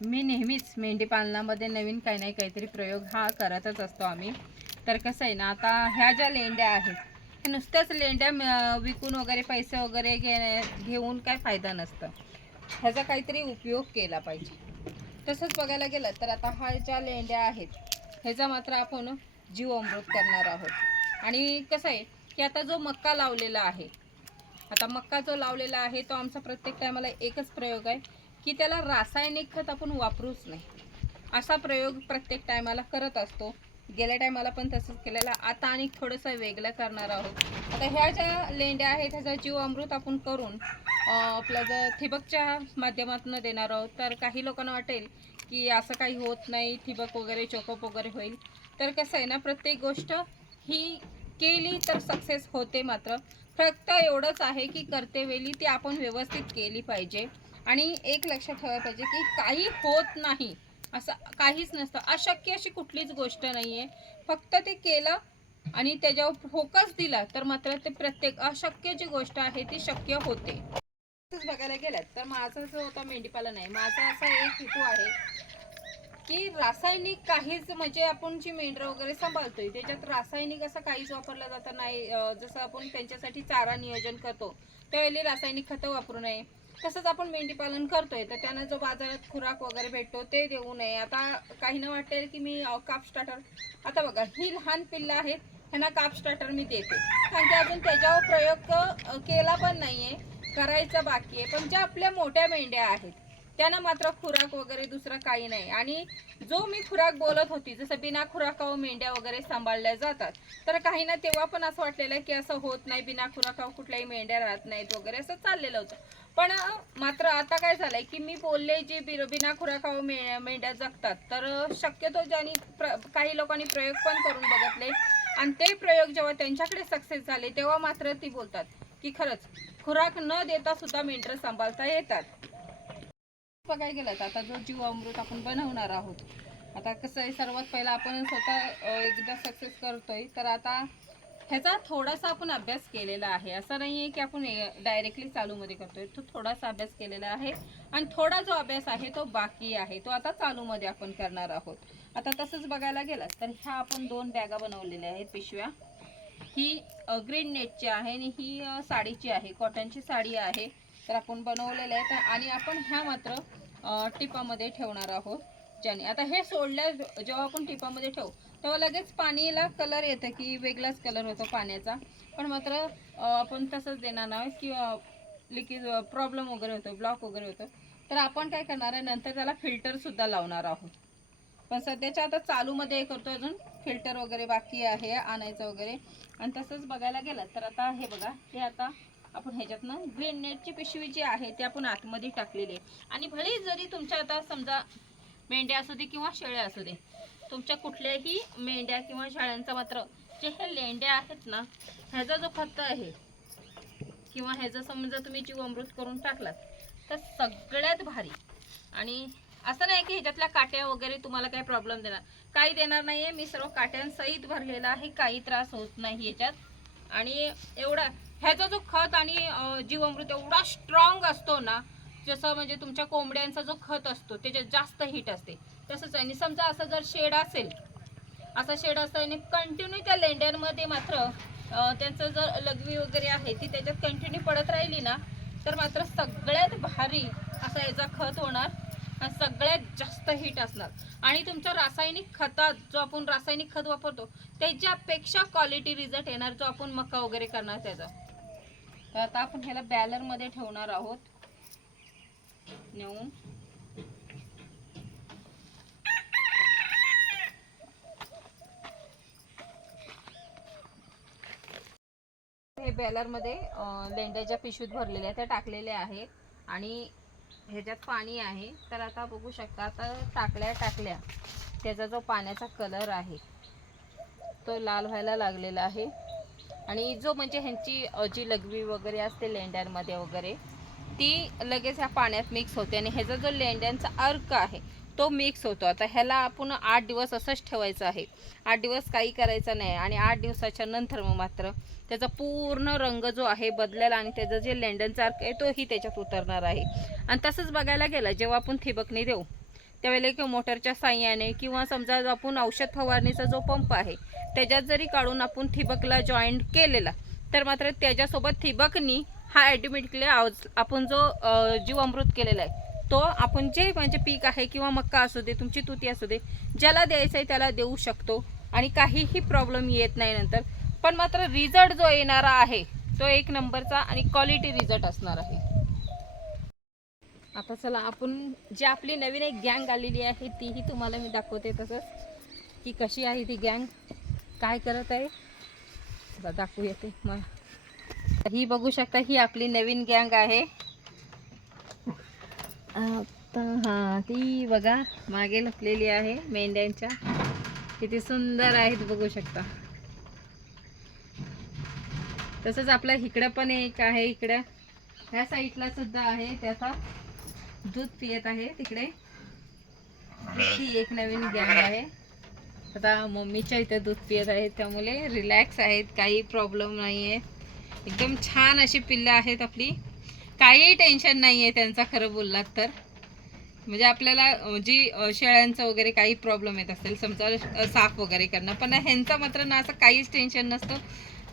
मी नेहमीच मेंढी पालनामध्ये नवीन काही नाही काहीतरी प्रयोग हा करतच असतो आम्ही. तर कसं आहे ना आता ह्या ज्या लेंड्या आहेत नुसत्याच लेंड्या विकून वगैरे पैसे वगैरे घे घेऊन काय फायदा नसतं. ह्याचा काहीतरी उपयोग केला पाहिजे. तसंच बघायला गेलं तर आता हा ज्या लेंड्या आहेत ह्याचा मात्र आपण जीव अमृत करणार आहोत. आणि कसं आहे की आता जो मक्का लावलेला आहे आता मक्का जो लावलेला आहे तो आमचा प्रत्येक टायमाला एकच प्रयोग आहे की त्याला रासायनिक खत आपण वापरूच नाही. असा प्रयोग प्रत्येक टायमाला करत असतो. गेल्या टायमाला पण तसंच केलेला. आता आणि थोडंसं वेगळं करणार आहोत. आता ह्या ज्या लेंड्या आहेत ह्याचा जीव अमृत आपण करून आपलं जर ठिबकच्या माध्यमातून देणार आहोत. तर काही लोकांना वाटेल की असं काही होत नाही ठिबक वगैरे चोकअप वगैरे होईल. तर कसं आहे ना प्रत्येक गोष्ट ही केली तर सक्सेस होते मात्र. फक्त एवढंच आहे की करतेवेळी ती आपण व्यवस्थित केली पाहिजे. आणि एक लक्षात ठेवायला पाहिजे की काही होत नाही. असं काहीच नसतं. अशक्य अशी कुठलीच गोष्ट नाही आहे फक्त ते केलं आणि त्याच्यावर फोकस दिला तर मात्र ते प्रत्येक अशक्य जी गोष्ट आहे ती शक्य होते. तसंच बघायला गेलात तर माझा जो होता मेंढीपालन आहे माझा असा एक हेतू आहे की रासायनिक काहीच म्हणजे आपण जी मेंढरं वगैरे सांभाळतोय त्याच्यात रासायनिक असं काहीच वापरलं जातं नाही. जसं आपण त्यांच्यासाठी चारा नियोजन करतो त्यावेळी रासायनिक खतं वापरू नये. तसंच आपण मेंढी पालन करतोय तर त्यांना जो बाजारात खुराक वगैरे भेटतो ते देऊ नये. आता काहींना वाटेल की मी काप स्टार्टर आता बघा ही लहान पिल्लं आहेत ह्यांना काप स्टार्टर मी देते. कारण की अजून त्याच्यावर प्रयोग केला पण नाहीये करायचा बाकी आहे. पण ज्या आपल्या मोठ्या मेंढ्या आहेत त्यांना मात्र खुराक वगैरे दुसरा काही नाही. आणि जो मी खुराक बोलत होती जसं बिना खुराकावर मेंढ्या वगैरे सांभाळल्या जातात तर काही ना तेव्हा पण असं वाटलेलं की असं होत नाही बिना खुराकाव कुठल्याही मेंढ्या राहत नाहीत वगैरे असं चाललेलं होतं. पण मात्र आता काय झालंय की मी बोलले जे बिर- बिना खुराकाव मे मेंढ्या जगतात तर शक्यतो ज्यांनी प्र काही लोकांनी प्रयोग पण करून बघितले. आणि ते प्रयोग जेव्हा त्यांच्याकडे सक्सेस झाले तेव्हा मात्र ती बोलतात की खरंच खुराक न देता सुद्धा मेंढरं सांभाळता येतात. बघायला गेलात तर आता जो जीव अमृत आपण बनवणार आहोत आता कसं आहे सर्वात पहिला आपण स्वतः एकदा सक्सेस करतोय तर आता ह्याचा थोडासा आपण अभ्यास केलेला आहे. असं नाही आहे की आपण डायरेक्टली चालूमध्ये करतोय. तो थोडासा अभ्यास केलेला आहे. आणि थोडा जो अभ्यास आहे तो बाकी आहे. तो आता चालूमध्ये आपण करणार आहोत. आता तसंच बघायला गेलास तर ह्या आपण दोन बॅगा बनवलेल्या आहेत पिशव्या. ही ग्रीन नेटची आहे आणि ही साडीची आहे. कॉटनची साडी आहे. तर आपण बनवलेल्या आहेत. आणि आपण ह्या मात्र टिपामध्ये ठेवणार आहोत. ज्याने आता हे सोडल्या जेव्हा आपण टिपामध्ये ठेवू तेव्हा लगेच पाणीला कलर येतं की वेगळाच कलर होतो पाण्याचा. पण मात्र आपण तसंच देणार नाही की लिकेज प्रॉब्लेम वगैरे होतो ब्लॉक वगैरे होतो. तर आपण काय करणार आहे नंतर त्याला फिल्टरसुद्धा लावणार आहोत. पण सध्याच्या आता चालूमध्ये हे अजून फिल्टर वगैरे बाकी आहे आणायचं वगैरे. आणि तसंच बघायला गेलं तर आता हे बघा हे आता आपण ह्याच्यातनं ग्रीन नेटची पिशवी जी आहे ती आपण आतमध्ये टाकलेली आहे. आणि भले जरी तुमच्या आता समजा मेंढ्या असू दे किंवा शेळ्या असू दे तुमच्या कुठल्याही मेंढ्या किंवा शाळांचा मात्र जे हे लेंड्या आहेत ना ह्याचा जो खत आहे किंवा ह्याचं समजा तुम्ही जीव अमृत करून टाकलात तर सगळ्यात भारी. आणि असं नाही की ह्याच्यातल्या काट्या वगैरे तुम्हाला काही प्रॉब्लेम देणार. काही देणार नाहीये. मी सर्व काट्यांसहित भरलेला आहे. काही त्रास होत नाही ह्याच्यात. आणि एवढा ह्याचा जो खत आणि अं, जीवामृत एवढा स्ट्रॉंग असतो ना जसं म्हणजे तुमच्या कोंबड्यांचा जो खत असतो त्याच्यात जास्त हिट असते. तसंच आहे. आणि समजा असं जर शेड असेल असा शेड असतं आणि कंटिन्यू त्या लेंड्यांमध्ये मात्र त्यांचं जर लघवी वगैरे आहे ती त्याच्यात कंटिन्यू पडत राहिली ना तर मात्र सगळ्यात भारी असा याचा खत होणार आणि सगळ्यात जास्त हिट असणार. आणि तुमच्या रासायनिक खतात जो आपण रासायनिक खत वापरतो त्याच्यापेक्षा क्वालिटी रिझल्ट येणार जो आपण मका वगैरे करणार त्याचा. तर आता आपण ह्याला बॅलरमध्ये ठेवणार आहोत. नेऊन हे बॅलरमध्ये लेंड्याच्या पिशवीत भरलेल्या त्या टाकलेल्या आहेत. आणि ह्याच्यात पाणी आहे. तर आता बघू शकता आता टाकल्या टाकल्या त्याचा जो पाण्याचा कलर आहे तो लाल व्हायला लागलेला आहे. आणि जो म्हणजे ह्यांची जी लघवी वगैरे असते लेंड्यांमध्ये वगैरे ती लगेच ह्या पाण्यात मिक्स होते. आणि ह्याचा जो लेंड्यांचा अर्क आहे तो मिक्स होतो. आता ह्याला आपण आठ दिवस असंच ठेवायचं आहे. आठ दिवस काही करायचं नाही आणि आठ दिवसाच्या नंतर मग मात्र त्याचा पूर्ण रंग जो आहे बदलेला आणि त्याचं जे लेंडन चार्क आहे तोही त्याच्यात उतरणार आहे. आणि तसंच बघायला गेलं जेव्हा आपण थिबकणी देऊ त्यावेळेला किंवा मोटरच्या साह्याने किंवा समजा आपण औषध फवारणीचा जो पंप आहे त्याच्यात जरी काढून आपण थिबकला जॉईंट केलेला तर मात्र त्याच्यासोबत थिबकनी हा ॲटोमॅटिकली आपण जो जीवामृत केलेला आहे तो आपण जे म्हणजे पीक आहे किंवा मक्का असू दे तुमची तुती असू दे ज्याला द्यायचं आहे त्याला देऊ शकतो आणि काहीही प्रॉब्लेम येत नाही नंतर. पण मात्र रिझल्ट जो येणारा आहे तो एक नंबरचा आणि क्वालिटी रिझल्ट असणार आहे. आता चला आपण जी आपली नवीन एक गँग आलेली आहे तीही तुम्हाला मी दाखवते तसंच. की कशी आहे ती गँग काय करत आहे? दाखवू येते. मग ही बघू शकता ही आपली नवीन गँग आहे. आता हां ती बघा मागे लपलेली आहे मेंढ्यांच्या. किती सुंदर आहेत बघू शकता. तसंच आपल्या इकडं पण एक आहे इकडं. ह्या साईडला सुद्धा आहे त्याचा दूध पियत आहे तिकडे. ती एक नवीन गँग आहे. आता मम्मीच्या इथे दूध पियत आहेत त्यामुळे रिलॅक्स आहेत काही प्रॉब्लेम नाही आहे एकदम छान अशी पिल्लं आहेत आपली. काही टेन्शन नाही आहे त्यांचा खरं बोललात तर. म्हणजे आपल्याला जी शेळ्यांचं वगैरे काही प्रॉब्लेम येत असेल समजा साफ वगैरे करणं पण ह्यांचं मात्र ना असं काहीच टेन्शन नसतं.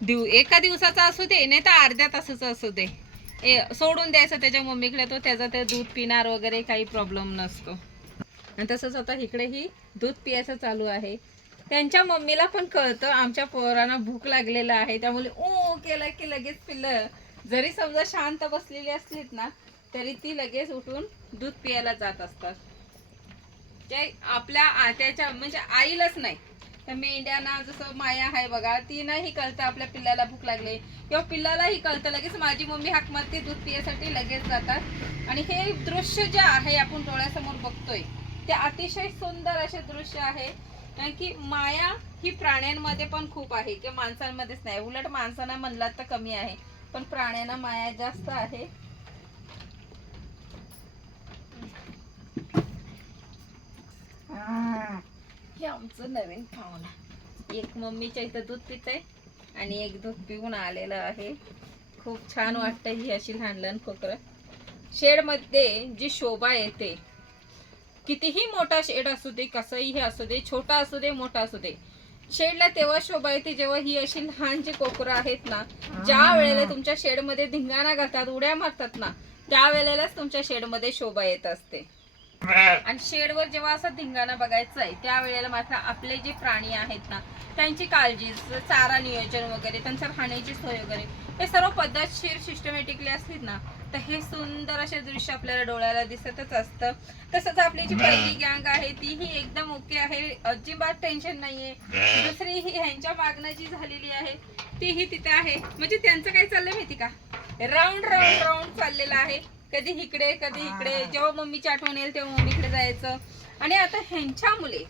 दिव एका दिवसाचा असू दे नाही तर अर्ध्या तासाचा असू दे. ए सोडून द्यायचं त्याच्या मम्मीकडे तो त्याचा ते दूध पिणार वगैरे काही प्रॉब्लेम नसतो. आणि तसंच आता इकडेही दूध प्यायचं चालू आहे. त्यांच्या मम्मीला पण कळतं आमच्या पोरांना भूक लागलेलं आहे त्यामुळे ओ केलं की लगेच पिल्लं जरी समजा शांत बसलेली असलीत ना तरी ती लगेच उठून दूध प्यायला जात असतात. ते आपल्या आत्याच्या म्हणजे आईलाच नाही. त्या मेंढ्यांना जसं माया आहे बघा ती नाही कळतं आपल्या पिल्लाला भूक लागली. किंवा पिल्लालाही कळतं लगेच माझी मम्मी हाक मारते दूध पियासाठी लगेच जातात. आणि हे दृश्य जे आहे आपण डोळ्यासमोर बघतोय ते अतिशय सुंदर असे दृश्य आहे. कारण की माया ही प्राण्यांमध्ये पण खूप आहे किंवा माणसांमध्येच नाही. उलट माणसांना म्हणलात तर कमी आहे. पण प्राण्यांना माया जास्त आहे. हे. आमचं नवीन पाहुणा एक मम्मीच्या इथं दूध पितंय आणि एक दूध पिऊन आलेलं आहे. खूप छान वाटतं ही अशी लहान लहान कोकरं शेडमध्ये जी शोभा येते कितीही मोठा शेड असू दे कसंही हे असू दे छोटा असू दे मोठा असू दे शेडला तेव्हा शोभा येते जेव्हा ही अशी लहान जी कोकरं आहेत ना ज्या वेळेला तुमच्या शेडमध्ये धिंगाणा घालतात उड्या मारतात ना त्या वेळेलाच तुमच्या शेडमध्ये शोभा येत असते. आणि शेडवर जेव्हा असं धिंगाणा बघायचं आहे त्यावेळेला मात्र आपले जे प्राणी आहेत ना त्यांची काळजी चारा नियोजन वगैरे त्यांचं राहण्याची सोय वगैरे हे सर्व पद्धतशीर सिस्टमॅटिकली असतील ना तर हे सुंदर असे दृश्य आपल्याला डोळ्याला दिसतच असतं. तसंच आपली जी पहिली गँग आहे तीही एकदम ओके आहे. अजिबात टेन्शन नाहीये. दुसरी ही ह्यांच्या मागणं जी झालेली आहे तीही तिथे आहे. म्हणजे त्यांचं काय चाललंय माहिती का? राऊंड राऊंड राऊंड चाललेलं आहे. कधी इकडे कधी इकडे. जेव्हा मम्मीची आठवण येईल तेव्हा मम्मीकडे जायचं. आणि आता ह्यांच्या मुले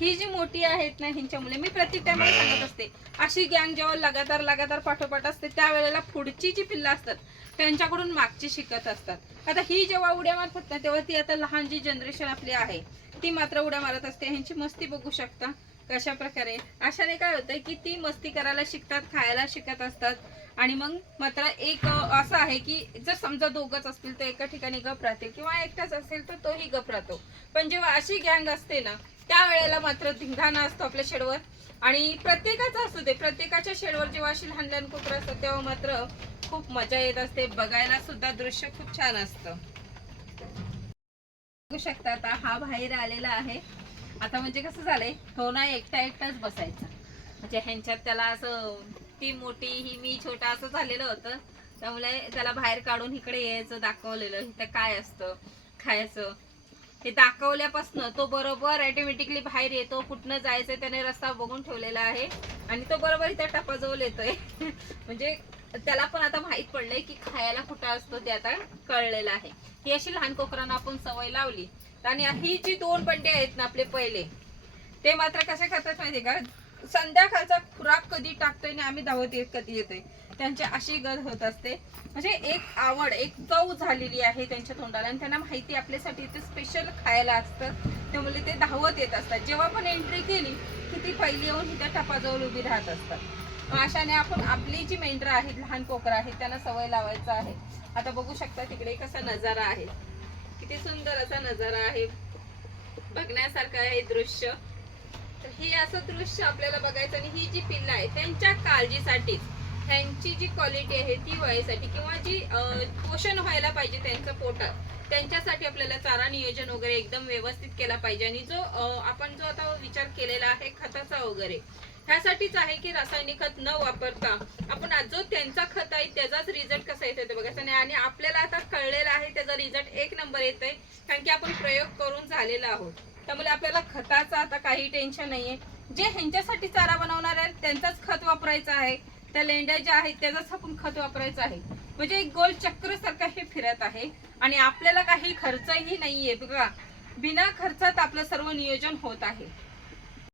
ही जी मोठी आहेत ना ह्यांच्या मुले मी प्रत्येक टायमाला सांगत असते अशी गँग जेव्हा लगातार लगातार पाठोपाठ असते त्यावेळेला पुढची जी पिल्लं असतात त्यांच्याकडून मागची शिकत असतात. आता ही जेव्हा उड्या मारतात ना तेव्हा ती आता लहान जी जनरेशन आपली आहे ती मात्र उड्या मारत असते. ह्यांची मस्ती बघू शकता कशा प्रकारे. अशाने काय होतंय की ती मस्ती करायला शिकतात खायला शिकत असतात. आणि मग मात्र एक असं आहे की जर समजा दोघच असतील तर एका ठिकाणी गप राहतील किंवा एकटाच असेल तर तोही गप राहतो. पण जेव्हा अशी गँग असते ना त्यावेळेला मात्र धिंगाणा असतो आपल्या शेडवर. आणि प्रत्येकाचा असतो ते प्रत्येकाच्या शेडवर जेव्हा अशी लहान लहान कुत्र असतात तेव्हा मात्र खूप मजा येत असते. बघायला सुद्धा दृश्य खूप छान असतं. बघू शकता आता हा बाहेर आलेला आहे. आता म्हणजे कसं झालंय हो ना एकटा एकटाच बसायचा. म्हणजे ह्यांच्यात त्याला असं ती मोठी ही मी छोटा असं झालेलं होतं. त्यामुळे त्याला बाहेर काढून इकडे यायचं दाखवलेलं इथं काय असतं खायचं. हे दाखवल्यापासनं तो बरोबर ऑटोमॅटिकली बाहेर येतो कुठनं जायचं त्याने रस्ता बघून ठेवलेला आहे. आणि तो बरोबर इथं टपाजवळ येतोय. म्हणजे त्याला पण आता माहीत पडलंय की खायला कुठं असतो ते आता कळलेलं आहे. ही अशी लहान कोकरांना आपण सवय लावली. आणि ही जी दोन बंडे आहेत ना आपले पहिले ते मात्र कसे खातात माहिती का? संध्याकाळचा खुराक कधी टाकतोय आणि आम्ही धावत येत कधी येतोय. त्यांची अशी गद होत असते. म्हणजे एक आवड एक चव झालेली आहे त्यांच्या तोंडाला. आणि त्यांना माहिती आपल्यासाठी इथे स्पेशल खायला असतं. त्यामुळे ते धावत येत असतात. जेव्हा पण एंट्री केली की ती पहिली येऊन इथं टपाजवळ उभी राहत असतात. मग अशाने आपण आपली जी मेंढरं आहेत लहान कोकरं आहेत त्यांना सवय लावायचं आहे. आता बघू शकता तिकडे कसा नजारा आहे. किती सुंदर असा नजारा आहे. बघण्यासारखं आहे दृश्य. तर हे असं दृश्य आपल्याला बघायचं. आणि ही जी पिल्लं आहे त्यांच्या काळजीसाठीच. ह्यांची जी क्वालिटी आहे ती व्हायसाठी किंवा जी पोषण व्हायला पाहिजे त्यांचं पोटात त्यांच्यासाठी आपल्याला चारा नियोजन वगैरे एकदम व्यवस्थित केला पाहिजे. आणि जो आपण जो आता विचार केलेला आहे खताचा वगैरे ह्यासाठीच आहे की रासायनिक खत न वापरता आपण आज जो त्यांचा खत आहे त्याचाच रिझल्ट कसा येतो ते बघायचं. नाही आणि आपल्याला आता कळलेला आहे त्याचा रिझल्ट एक नंबर येत आहे कारण की आपण प्रयोग करून झालेला आहोत. त्यामुळे आपल्याला खताचं आता काही टेन्शन नाहीये. जे ह्यांच्यासाठी चारा बनवणार आहेत त्यांचाच खत वापरायचं आहे. त्या लेंड्या ज्या आहेत त्याचाच आपण खत वापरायचं आहे. म्हणजे एक गोल चक्र सारखं हे फिरत आहे. आणि आपल्याला काही खर्चही नाहीये बघा. बिना खर्चात आपलं सर्व नियोजन होत आहे.